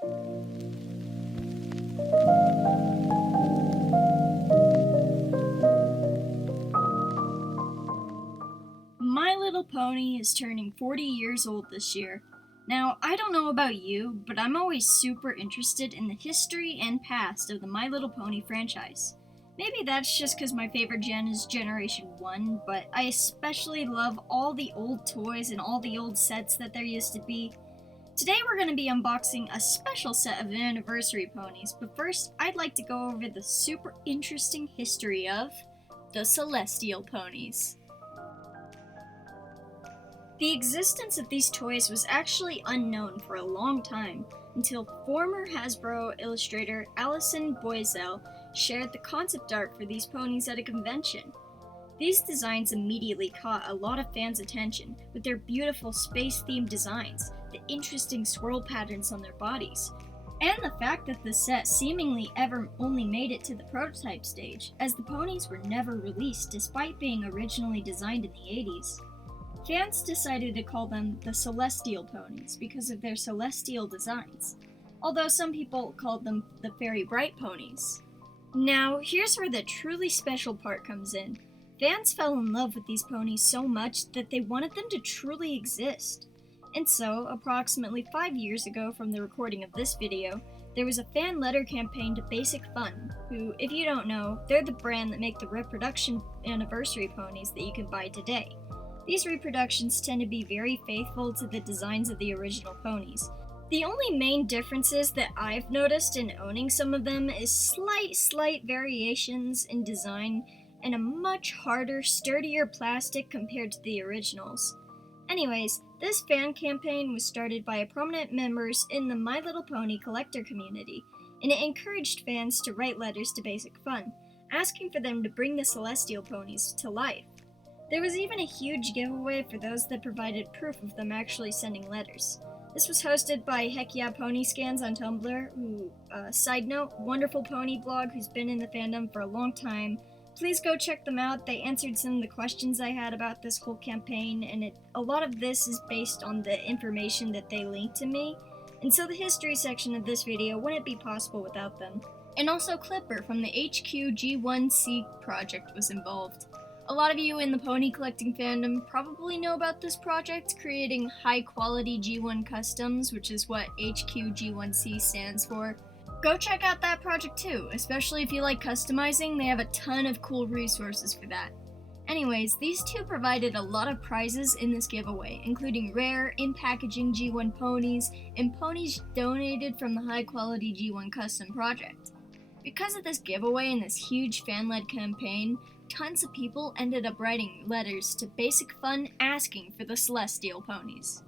My Little Pony is turning 40 years old this year. Now, I don't know about you, but I'm always super interested in the history and past of the My Little Pony franchise. Maybe that's just because my favorite gen is Generation 1, but I especially love all the old toys and all the old sets that there used to be. Today we're going to be unboxing a special set of anniversary ponies, but first I'd like to go over the super interesting history of the Celestial Ponies. The existence of these toys was actually unknown for a long time until former Hasbro illustrator Alison Boisel shared the concept art for these ponies at a convention. These designs immediately caught a lot of fans' attention with their beautiful space-themed designs, the interesting swirl patterns on their bodies, and the fact that the set seemingly ever only made it to the prototype stage, as the ponies were never released despite being originally designed in the 80s. Fans decided to call them the Celestial Ponies because of their celestial designs, although some people called them the Fairy Bright Ponies. Now, here's where the truly special part comes in. Fans fell in love with these ponies so much that they wanted them to truly exist. And so, approximately 5 years ago from the recording of this video, there was a fan letter campaign to Basic Fun, who, if you don't know, they're the brand that make the reproduction anniversary ponies that you can buy today. These reproductions tend to be very faithful to the designs of the original ponies. The only main differences that I've noticed in owning some of them is slight variations in design and a much harder, sturdier plastic compared to the originals. Anyways, this fan campaign was started by prominent members in the My Little Pony collector community, and it encouraged fans to write letters to Basic Fun, asking for them to bring the Celestial Ponies to life. There was even a huge giveaway for those that provided proof of them actually sending letters. This was hosted by Heck Yeah Pony Scans on Tumblr, who, side note, wonderful pony blog who's been in the fandom for a long time. Please go check them out. They answered some of the questions I had about this whole campaign, and a lot of this is based on the information that they linked to me, and so the history section of this video wouldn't be possible without them. And also Clipper from the HQ G1C project was involved. A lot of you in the pony collecting fandom probably know about this project, creating high-quality G1 customs, which is what HQ G1C stands for. Go check out that project too, especially if you like customizing. They have a ton of cool resources for that. Anyways, these two provided a lot of prizes in this giveaway, including rare, in-packaging G1 ponies, and ponies donated from the high-quality G1 custom project. Because of this giveaway and this huge fan-led campaign, tons of people ended up writing letters to Basic Fun asking for the Celestial Ponies.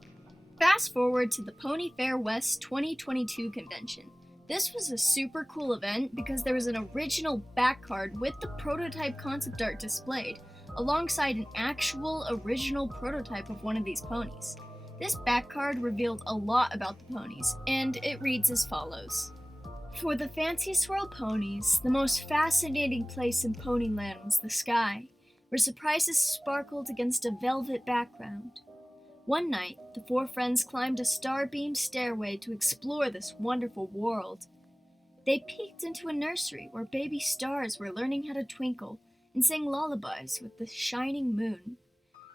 Fast forward to the Pony Fair West 2022 convention. This was a super cool event because there was an original back card with the prototype concept art displayed, alongside an actual original prototype of one of these ponies. This back card revealed a lot about the ponies, and it reads as follows. For the Fancy Swirl ponies, the most fascinating place in Ponyland was the sky, where surprises sparkled against a velvet background. One night, the four friends climbed a star-beamed stairway to explore this wonderful world. They peeked into a nursery where baby stars were learning how to twinkle and sang lullabies with the shining moon.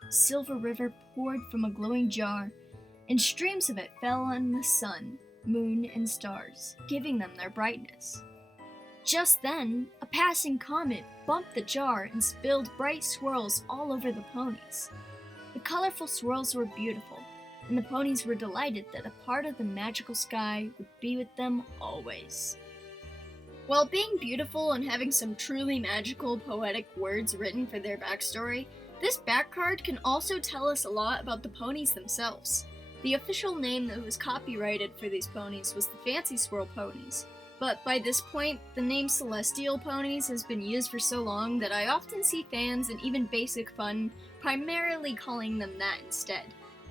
Silver River poured from a glowing jar, and streams of it fell on the sun, moon, and stars, giving them their brightness. Just then, a passing comet bumped the jar and spilled bright swirls all over the ponies. The colorful swirls were beautiful, and the ponies were delighted that a part of the magical sky would be with them always. While being beautiful and having some truly magical, poetic words written for their backstory, this back card can also tell us a lot about the ponies themselves. The official name that was copyrighted for these ponies was the Fancy Swirl Ponies, but by this point, the name Celestial Ponies has been used for so long that I often see fans and even Basic Fun primarily calling them that instead.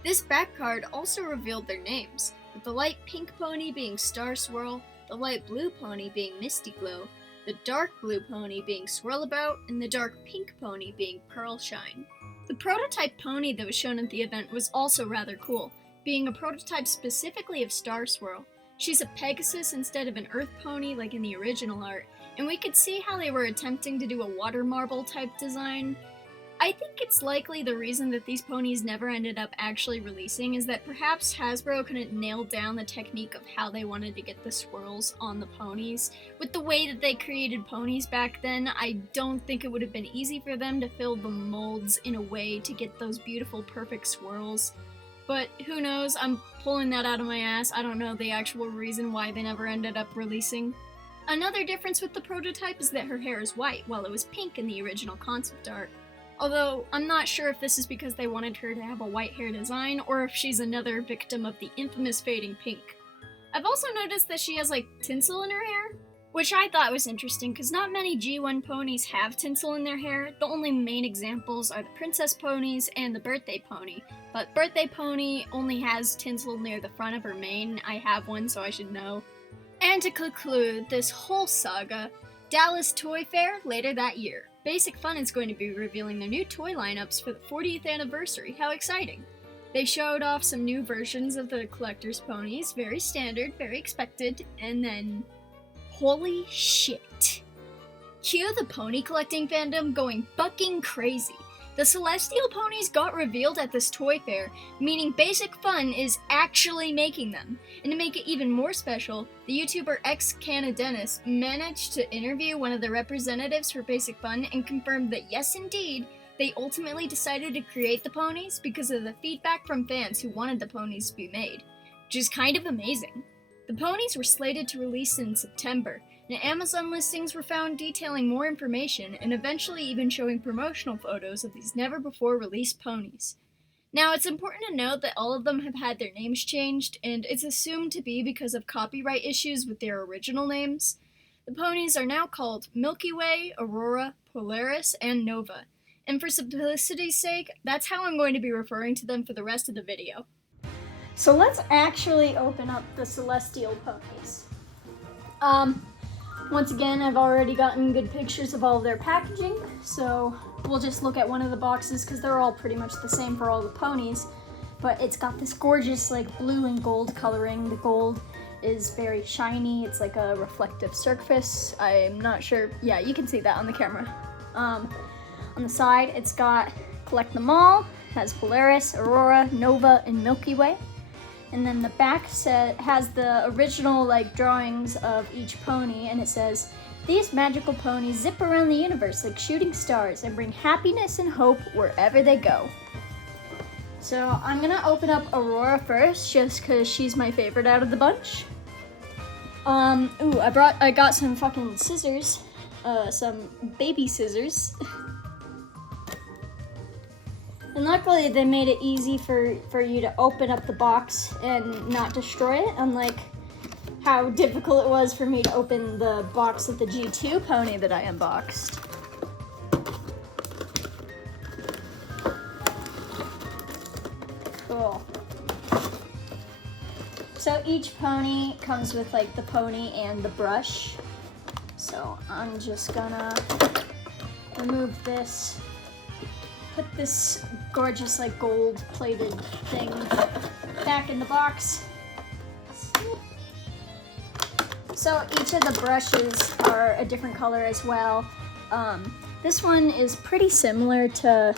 This back card also revealed their names, with the light pink pony being Star Swirl, the light blue pony being Misty Glow, the dark blue pony being Swirlabout, and the dark pink pony being Pearl Shine. The prototype pony that was shown at the event was also rather cool, being a prototype specifically of Star Swirl, She's a Pegasus instead of an Earth pony like in the original art, and we could see how they were attempting to do a water marble type design. I think it's likely the reason that these ponies never ended up actually releasing is that perhaps Hasbro couldn't nail down the technique of how they wanted to get the swirls on the ponies. With the way that they created ponies back then, I don't think it would have been easy for them to fill the molds in a way to get those beautiful perfect swirls. But who knows, I'm pulling that out of my ass. I don't know the actual reason why they never ended up releasing. Another difference with the prototype is that her hair is white, while it was pink in the original concept art. Although, I'm not sure if this is because they wanted her to have a white hair design, or if she's another victim of the infamous fading pink. I've also noticed that she has, tinsel in her hair, which I thought was interesting, because not many G1 ponies have tinsel in their hair. The only main examples are the Princess Ponies and the Birthday Pony, but Birthday Pony only has tinsel near the front of her mane. I have one, so I should know. And to conclude this whole saga, Dallas Toy Fair later that year. Basic Fun is going to be revealing their new toy lineups for the 40th anniversary. How exciting! They showed off some new versions of the collector's ponies, very standard, very expected, and then holy shit. Cue the pony collecting fandom going fucking crazy. The Celestial ponies got revealed at this toy fair, meaning Basic Fun is actually making them. And to make it even more special, the YouTuber Dennis managed to interview one of the representatives for Basic Fun and confirmed that yes indeed, they ultimately decided to create the ponies because of the feedback from fans who wanted the ponies to be made, which is kind of amazing. The ponies were slated to release in September, and Amazon listings were found detailing more information and eventually even showing promotional photos of these never-before-released ponies. Now, it's important to note that all of them have had their names changed, and it's assumed to be because of copyright issues with their original names. The ponies are now called Milky Way, Aurora, Polaris, and Nova, and for simplicity's sake, that's how I'm going to be referring to them for the rest of the video. So let's actually open up the Celestial ponies. Once again, I've already gotten good pictures of all of their packaging, so we'll just look at one of the boxes because they're all pretty much the same for all the ponies. But it's got this gorgeous blue and gold coloring. The gold is very shiny. It's like a reflective surface. I'm not sure. Yeah, you can see that on the camera. On the side, it's got Collect Them All, has Polaris, Aurora, Nova, and Milky Way. And then the back set has the original drawings of each pony, and it says, "These magical ponies zip around the universe like shooting stars and bring happiness and hope wherever they go." So I'm gonna open up Aurora first, just because she's my favorite out of the bunch. I got some fucking scissors, some baby scissors. And luckily they made it easy for you to open up the box and not destroy it, unlike how difficult it was for me to open the box of the G2 pony that I unboxed. Cool. So each pony comes with the pony and the brush. So I'm just gonna remove this. Put this gorgeous gold plated thing back in the box. So each of the brushes are a different color as well. This one is pretty similar to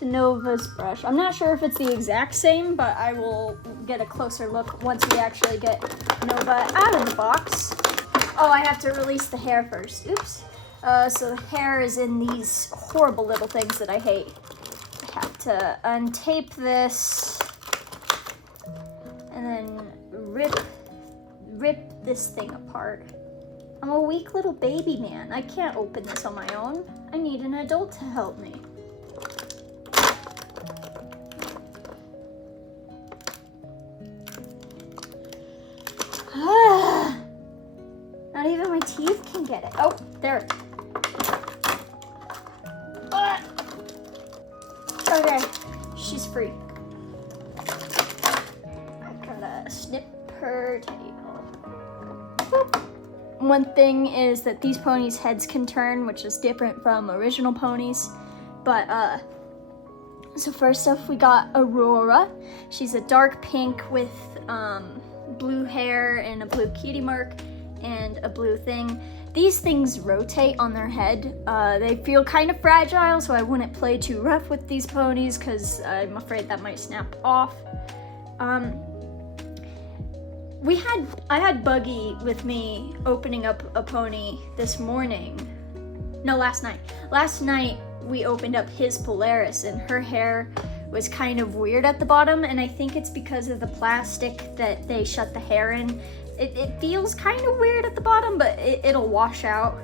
Nova's brush. I'm not sure if it's the exact same, but I will get a closer look once we actually get Nova out of the box. Oh, I have to release the hair first. Oops. So the hair is in these horrible little things that I hate. I have to untape this and then rip this thing apart. I'm a weak little baby man. I can't open this on my own. I need an adult to help me. Not even my teeth can get it. Oh, there. Okay, she's free. I'm gonna snip her tail. Boop. One thing is that these ponies' heads can turn, which is different from original ponies. But, so first off, we got Aurora. She's a dark pink with, blue hair and a blue cutie mark and a blue thing. These things rotate on their head. They feel kind of fragile, so I wouldn't play too rough with these ponies because I'm afraid that might snap off. I had Buggy with me opening up a pony this morning. No, last night. Last night we opened up his Polaris and her hair was kind of weird at the bottom, and I think it's because of the plastic that they shut the hair in. It feels kind of weird at the bottom, but it'll wash out.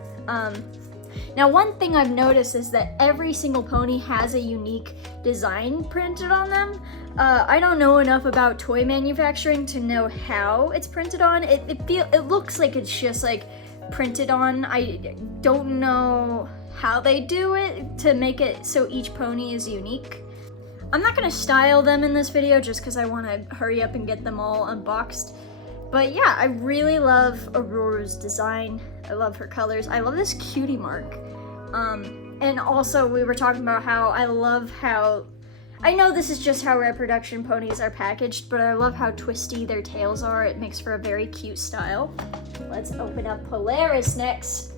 Now, one thing I've noticed is that every single pony has a unique design printed on them. I don't know enough about toy manufacturing to know how it's printed on. It looks like it's just like printed on. I don't know how they do it to make it so each pony is unique. I'm not gonna style them in this video just because I want to hurry up and get them all unboxed. But yeah, I really love Aurora's design. I love her colors. I love this cutie mark. And also we were talking about how I love how, I know this is just how reproduction ponies are packaged, but I love how twisty their tails are. It makes for a very cute style. Let's open up Polaris next.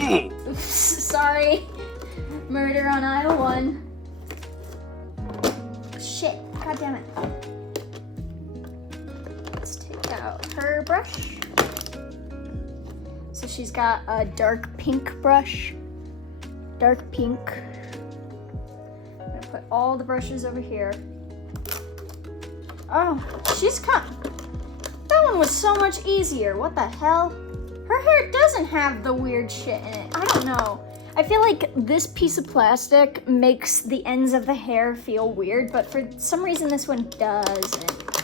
Oops, sorry. Murder on aisle 1. Shit, god damn it. Let's take out her brush. So she's got a dark pink brush. Dark pink. I'm gonna put all the brushes over here. Oh, that one was so much easier. What the hell? Her hair doesn't have the weird shit in it. I don't know. I feel like this piece of plastic makes the ends of the hair feel weird, but for some reason this one doesn't.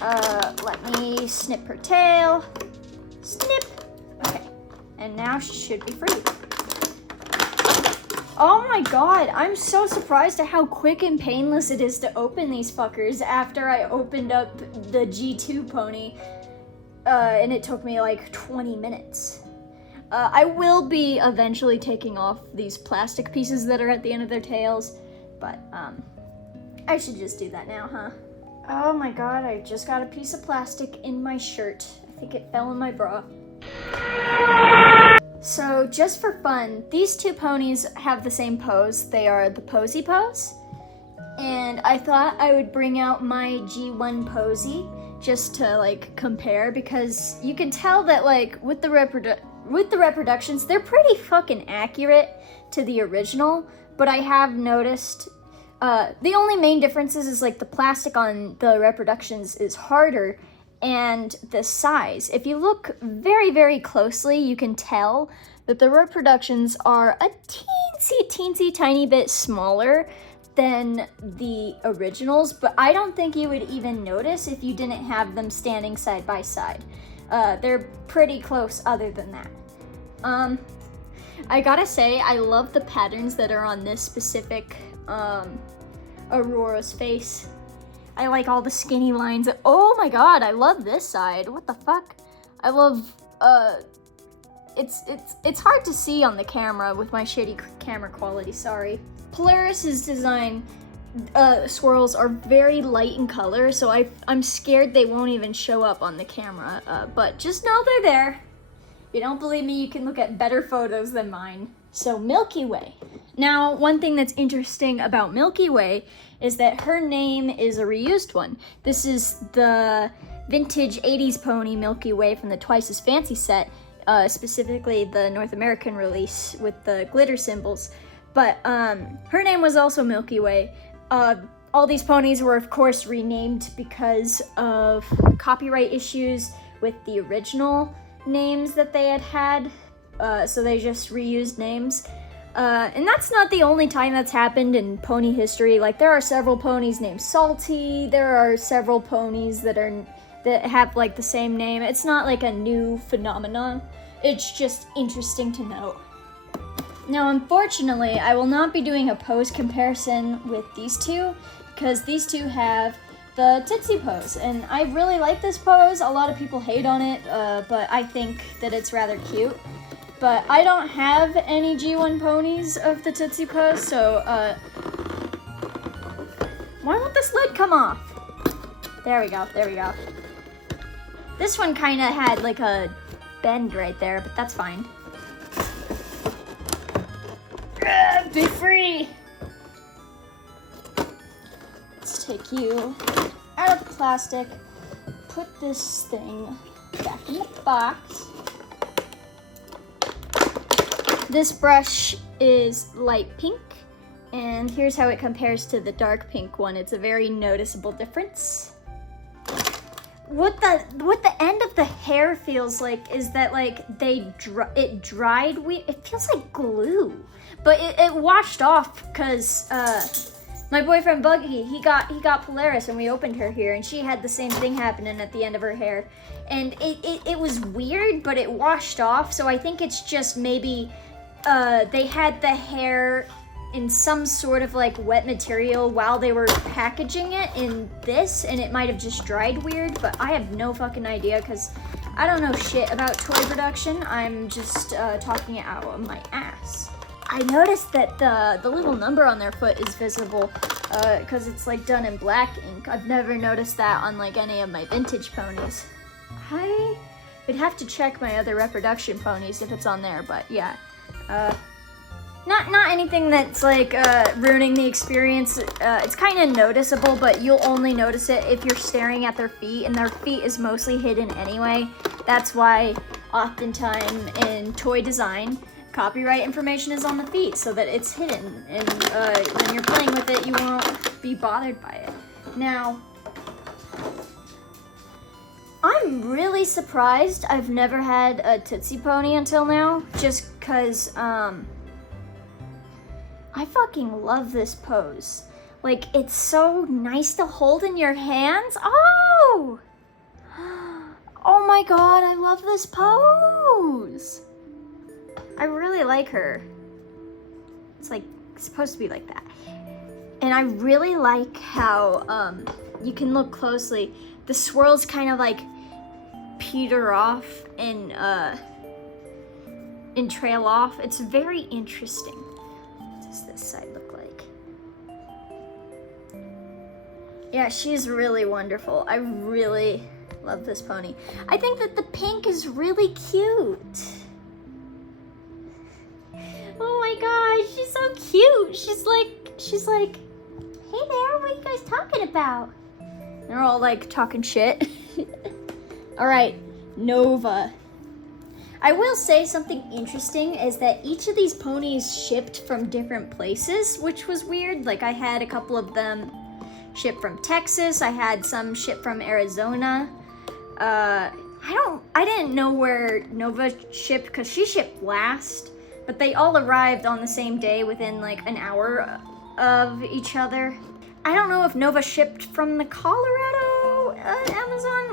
Let me snip her tail. Snip. Okay. And now she should be free. Oh my god, I'm so surprised at how quick and painless it is to open these fuckers after I opened up the G2 pony. And it took me like 20 minutes. I will be eventually taking off these plastic pieces that are at the end of their tails, but I should just do that now, huh? Oh my god, I just got a piece of plastic in my shirt. I think it fell in my bra. So just for fun, these two ponies have the same pose. They are the Posy pose. And I thought I would bring out my G1 Posy just to like compare, because you can tell that like with the reproductions, they're pretty fucking accurate to the original, but I have noticed the only main differences is like the plastic on the reproductions is harder and the size. If you look very, very closely, you can tell that the reproductions are a teensy tiny bit smaller than the originals, but I don't think you would even notice if you didn't have them standing side by side. They're pretty close other than that. I gotta say, I love the patterns that are on this specific Aurora's face. I like all the skinny lines. Oh my god, I love this side. What the fuck? I love, it's hard to see on the camera with my shitty camera quality, sorry. Polaris's design swirls are very light in color, so I'm scared they won't even show up on the camera, but just know they're there. If you don't believe me, you can look at better photos than mine. So Milky Way. Now, one thing that's interesting about Milky Way is that her name is a reused one. This is the vintage 80s pony Milky Way from the Twice as Fancy set, specifically the North American release with the glitter symbols. But her name was also Milky Way. All these ponies were, of course, renamed because of copyright issues with the original names that they had. So they just reused names. And that's not the only time that's happened in pony history. Like, there are several ponies named Salty. There are several ponies that have like the same name. It's not like a new phenomenon. It's just interesting to note. Now, unfortunately, I will not be doing a pose comparison with these two because these two have the Tootsie pose, and I really like this pose. A lot of people hate on it, but I think that it's rather cute. But I don't have any G1 ponies of the Tootsie Pose, so, why won't this lid come off? There we go, there we go. This one kind of had like a bend right there, but that's fine. Be free! Let's take you out of the plastic, put this thing back in the box. This brush is light pink, and here's how it compares to the dark pink one. It's a very noticeable difference. What the end of the hair feels like is that like it dried. It feels like glue, but it washed off because my boyfriend Buggy he got Polaris and we opened her here and she had the same thing happening at the end of her hair, and it was weird, but it washed off. So I think it's just maybe they had the hair in some sort of like wet material while they were packaging it in this, and it might have just dried weird, but I have no fucking idea because I don't know shit about toy production. I'm just talking it out of my ass. I noticed that the little number on their foot is visible because it's like done in black ink. I've never noticed that on like any of my vintage ponies. I would have to check my other reproduction ponies if it's on there, but yeah. Not anything that's like ruining the experience. It's kind of noticeable, but you'll only notice it if you're staring at their feet, and their feet is mostly hidden anyway. That's why oftentimes in toy design, copyright information is on the feet so that it's hidden, and when you're playing with it, you won't be bothered by it. Now, I'm really surprised I've never had a Tootsie Pony until now, just because, I fucking love this pose. Like, it's so nice to hold in your hands. Oh! Oh my god, I love this pose! I really like her. It's like, it's supposed to be like that. And I really like how, you can look closely. The swirls kind of like peter off and trail off. It's very interesting. What does this side look like? Yeah, she's really wonderful. I really love this pony. I think that the pink is really cute. Oh my gosh, she's so cute. She's like, hey there, what are you guys talking about? They're all like talking shit. All right, Nova. I will say something interesting is that each of these ponies shipped from different places, which was weird. Like I had a couple of them shipped from Texas. I had some shipped from Arizona. I didn't know where Nova shipped because she shipped last, but they all arrived on the same day within like an hour of each other. I don't know if Nova shipped from the Colorado Amazon.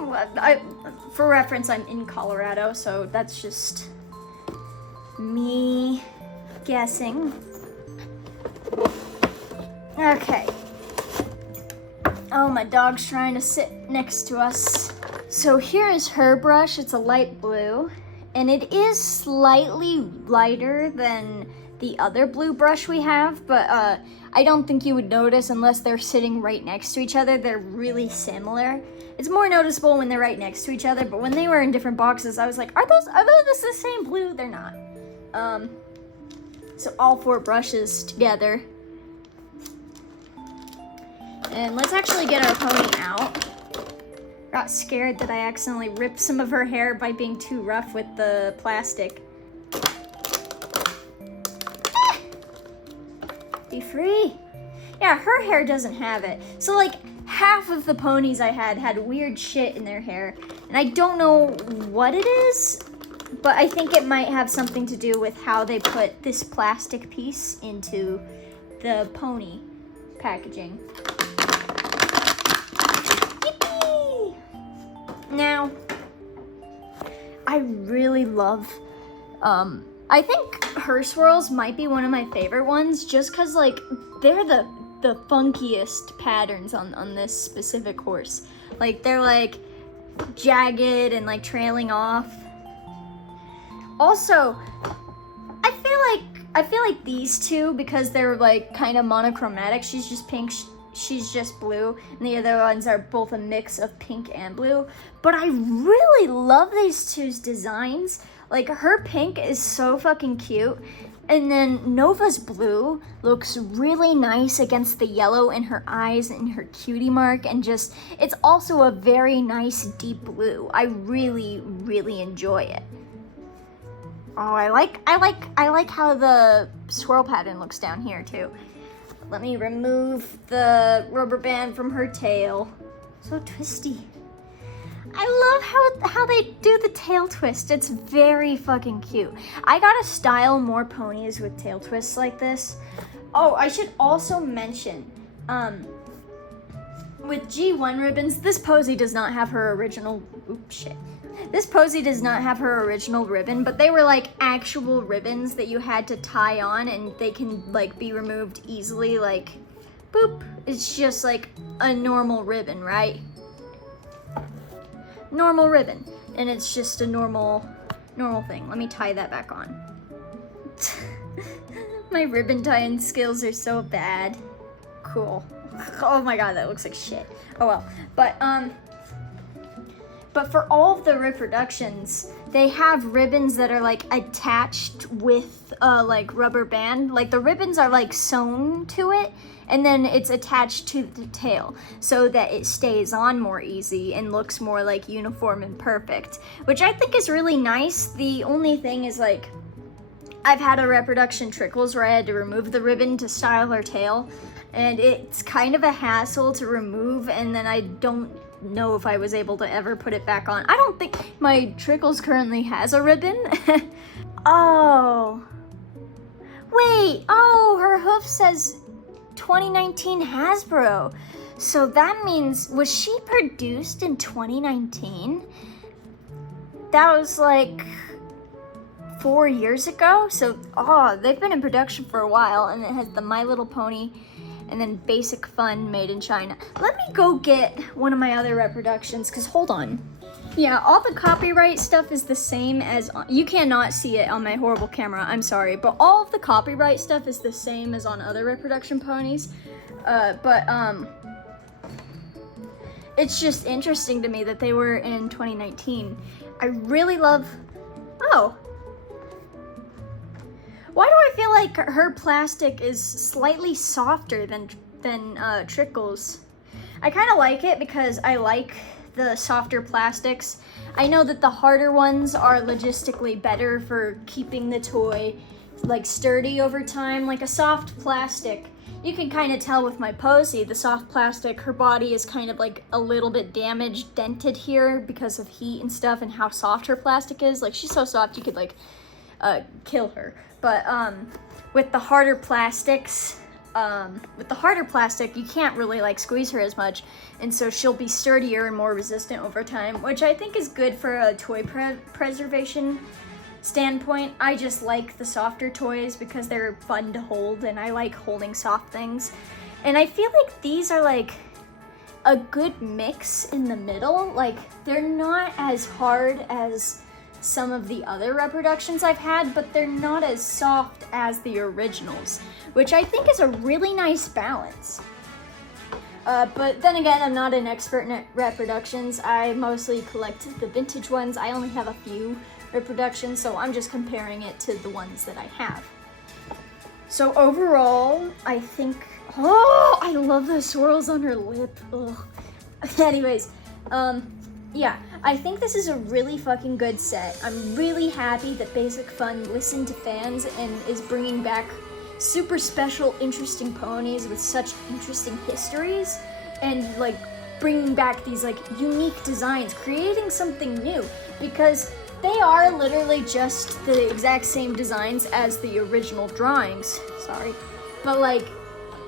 For reference, I'm in Colorado, so that's just me guessing. Okay. Oh, my dog's trying to sit next to us. So here is her brush. It's a light blue, and it is slightly lighter than the other blue brush we have, but I don't think you would notice unless they're sitting right next to each other. They're really similar. It's more noticeable when they're right next to each other, but when they were in different boxes, I was like, are those the same blue? They're not. So all 4 brushes together. And let's actually get our pony out. Got scared that I accidentally ripped some of her hair by being too rough with the plastic. Be free. Yeah, her hair doesn't have it. So like half of the ponies I had weird shit in their hair, and I don't know what it is, but I think it might have something to do with how they put this plastic piece into the pony packaging. Yippee! Now, I really love, I think her swirls might be one of my favorite ones, just because like they're the funkiest patterns on this specific horse. Like they're like jagged and like trailing off. Also, I feel like these two, because they're like kind of monochromatic, she's just pink, she's just blue, and the other ones are both a mix of pink and blue. But I really love these two's designs. Like, her pink is so fucking cute, and then Nova's blue looks really nice against the yellow in her eyes and her cutie mark, and just, it's also a very nice deep blue. I really, really enjoy it. Oh, I like how the swirl pattern looks down here too. Let me remove the rubber band from her tail. So twisty. I love how they do the tail twist. It's very fucking cute. I gotta style more ponies with tail twists like this. Oh, I should also mention, with G1 ribbons, this posy does not have her original, oops, shit. This posy does not have her original ribbon, but they were like actual ribbons that you had to tie on, and they can like be removed easily, like, boop. It's just like a normal ribbon, right? Normal ribbon, and it's just a normal thing. Let me tie that back on. My ribbon tying skills are so bad. Cool. Oh my god, that looks like shit. Oh well. But for all of the reproductions, they have ribbons that are like attached with like rubber band. Like the ribbons are like sewn to it, and then it's attached to the tail so that it stays on more easy and looks more like uniform and perfect, which I think is really nice. The only thing is, like, I've had a reproduction Trickles where I had to remove the ribbon to style her tail, and it's kind of a hassle to remove, and then I don't know if I was able to ever put it back on. I don't think my Trickles currently has a ribbon. Oh. Wait, oh, her hoof says 2019 Hasbro. So that means, was she produced in 2019? That was like 4 years ago. So, oh, they've been in production for a while, and it has the My Little Pony and then Basic Fun made in China. Let me go get one of my other reproductions, because hold on. Yeah, all the copyright stuff is the same as, you cannot see it on my horrible camera, I'm sorry, but all of the copyright stuff is the same as on other reproduction ponies. It's just interesting to me that they were in 2019. I really love, oh. Why do I feel like her plastic is slightly softer than Trickles? I kind of like it because I like the softer plastics. I know that the harder ones are logistically better for keeping the toy like sturdy over time. Like a soft plastic, you can kind of tell with my Posy, the soft plastic, her body is kind of like a little bit damaged, dented here because of heat and stuff, and how soft her plastic is. Like, she's so soft you could like kill her. But with the harder plastics, you can't really like squeeze her as much, and so she'll be sturdier and more resistant over time, which I think is good for a toy preservation standpoint. I just like the softer toys because they're fun to hold, and I like holding soft things. And I feel like these are like a good mix in the middle. Like, they're not as hard as some of the other reproductions I've had, but they're not as soft as the originals, which I think is a really nice balance. But then again, I'm not an expert in reproductions. I mostly collect the vintage ones. I only have a few reproductions, so I'm just comparing it to the ones that I have. So overall, I think, oh, I love the swirls on her lip. Ugh. Anyways, yeah, I think this is a really fucking good set. I'm really happy that Basic Fun listened to fans and is bringing back super special, interesting ponies with such interesting histories, and like bringing back these like unique designs, creating something new, because they are literally just the exact same designs as the original drawings. Sorry. But like,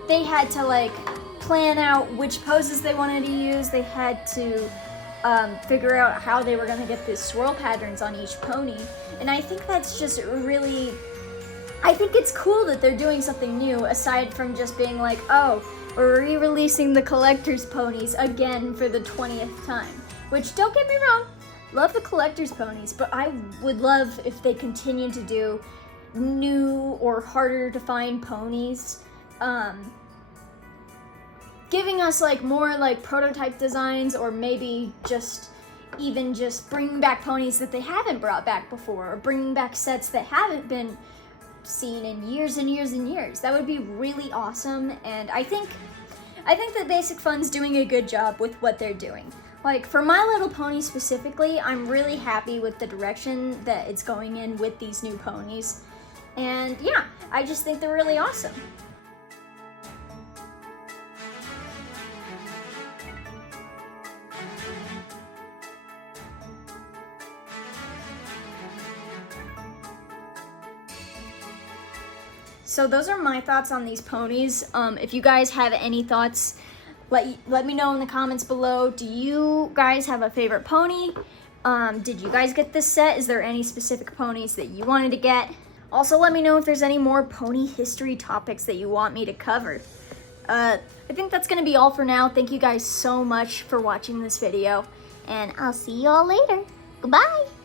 they had to like plan out which poses they wanted to use. They had to figure out how they were going to get the swirl patterns on each pony. And I think that's just really, I think it's cool that they're doing something new, aside from just being like, oh, we're re-releasing the collector's ponies again for the 20th time. Which, don't get me wrong, love the collector's ponies, but I would love if they continue to do new or harder to find ponies. Giving us like more like prototype designs, or maybe just bringing back ponies that they haven't brought back before, or bringing back sets that haven't been seen in years and years and years. That would be really awesome, and I think that Basic Fun's doing a good job with what they're doing. Like, for My Little Pony specifically, I'm really happy with the direction that it's going in with these new ponies. And yeah, I just think they're really awesome. So those are my thoughts on these ponies. If you guys have any thoughts, let me know in the comments below. Do you guys have a favorite pony? Did you guys get this set? Is there any specific ponies that you wanted to get? Also, let me know if there's any more pony history topics that you want me to cover. I think that's gonna be all for now. Thank you guys so much for watching this video, and I'll see you all later. Goodbye!